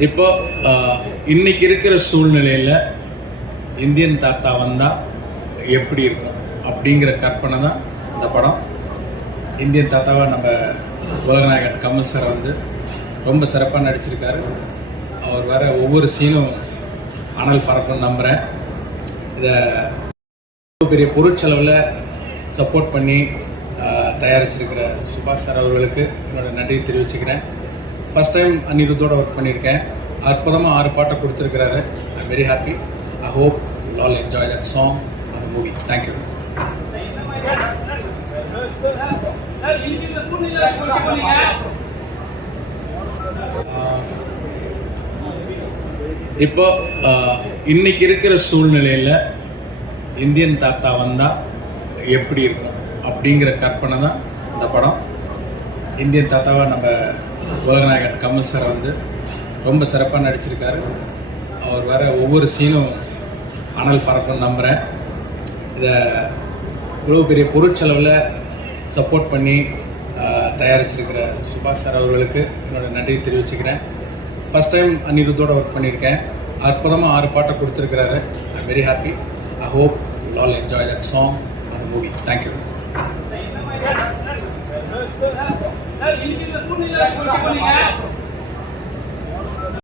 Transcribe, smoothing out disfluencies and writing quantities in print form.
இப்போ இன்னைக்கு இருக்கிற சூழ்நிலையில் இந்தியன் தாத்தா வந்தால் எப்படி இருக்கும் அப்படிங்கிற கற்பனை தான் இந்த படம். இந்தியன் தாத்தாவை நம்ம உலகநாயகன் கமல் சார் வந்து ரொம்ப சிறப்பாக நடிச்சிருக்காரு. அவர் வர ஒவ்வொரு சீனும் அனல் பறக்கும்னு நம்புகிறேன். இதை பெரிய பொருட்செலவில் சப்போர்ட் பண்ணி தயாரிச்சிருக்கிற சுபாஷ் சார் அவர்களுக்கு என்னோட நன்றி தெரிவிச்சுக்கிறேன். ஃபஸ்ட் டைம் அனிருத்தோடு ஒர்க் பண்ணியிருக்கேன். அற்புதமாக 6 பாட்டை கொடுத்துருக்கிறாரு. I very happy. I hope you all enjoy that song அந்த மூவி. தேங்க்யூ. இப்போ இன்னைக்கு இருக்கிற சூழ்நிலையில் இந்தியன் தாத்தா வந்தால் எப்படி இருக்கும் அப்படிங்கிற கற்பனை தான் இந்த படம். இந்தியன் தாத்தாவை நம்ம உலகநாயகன் கமல் சார் வந்து ரொம்ப சிறப்பாக நடிச்சிருக்காரு. அவர் வர ஒவ்வொரு சீனும் அனல் பறக்கும்னு நம்புகிறேன். இதை இவ்வளோ பெரிய பொருட்செலவில் சப்போர்ட் பண்ணி தயாரிச்சிருக்கிற சுபாஷ் சார் அவர்களுக்கு என்னோட நன்றி தெரிவிச்சுக்கிறேன். ஃபஸ்ட் டைம் அனிருத்தோடு ஒர்க் பண்ணியிருக்கேன். அற்புதமாக 6 பாட்டை கொடுத்துருக்கிறாரு. I very happy. I hope you all enjoy that song அந்த மூவி. தேங்க்யூ. இந்த சூழ்நிலை